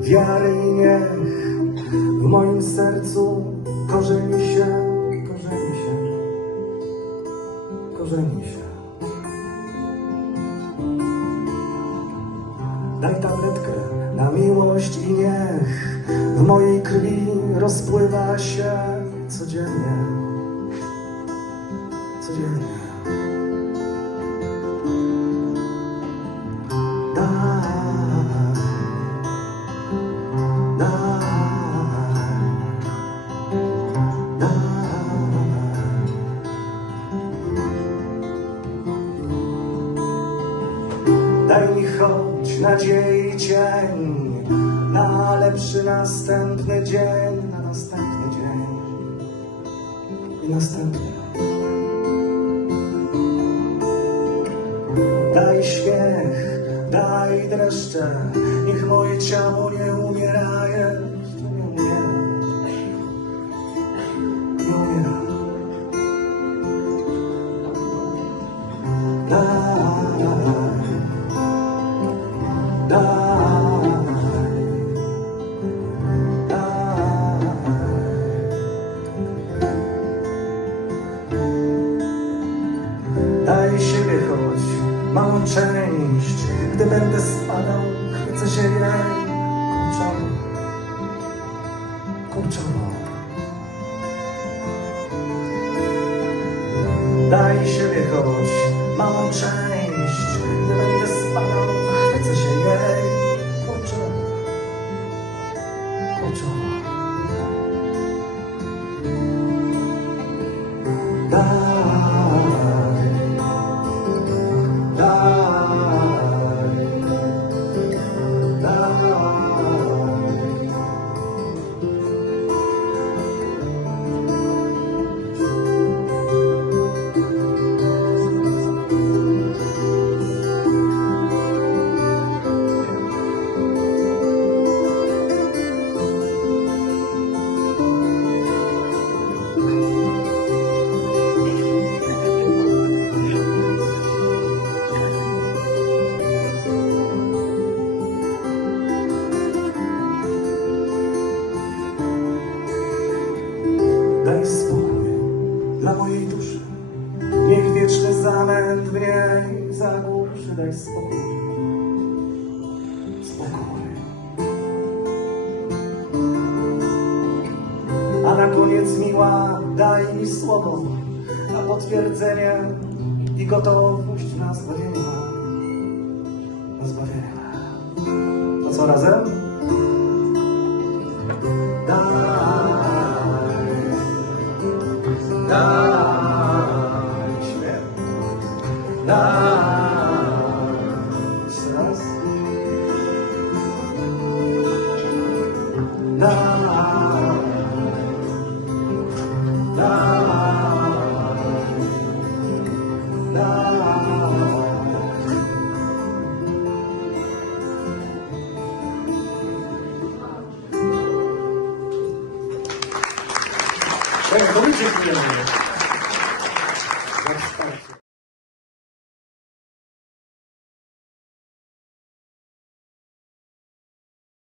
wiary i niech w moim sercu korzeni się, korzeni się, korzeni się. Daj tabletkę na miłość i niech w mojej krwi rozpływa się codziennie, codziennie. Choć nadziei cień na lepszy następny dzień, na następny dzień i następny. Daj śmiech, daj dreszcze, niech moje ciało nie umiera, jeszcze nie umiera, nie umiera. Daj, małą część, gdy będę spadał, chwycę jej kurczowo, kurczowo. Daj siebie choć małą część, gdy będę dla mojej duszy. Niech wieczny zamęt w niej zagłuszy. Daj spokój. Spokój. A na koniec miła daj mi słowo, a potwierdzenie i gotowość na zbawienie. Na zbawienie. To co razem? Daj. Daj. Ej, to mi dziękujemy.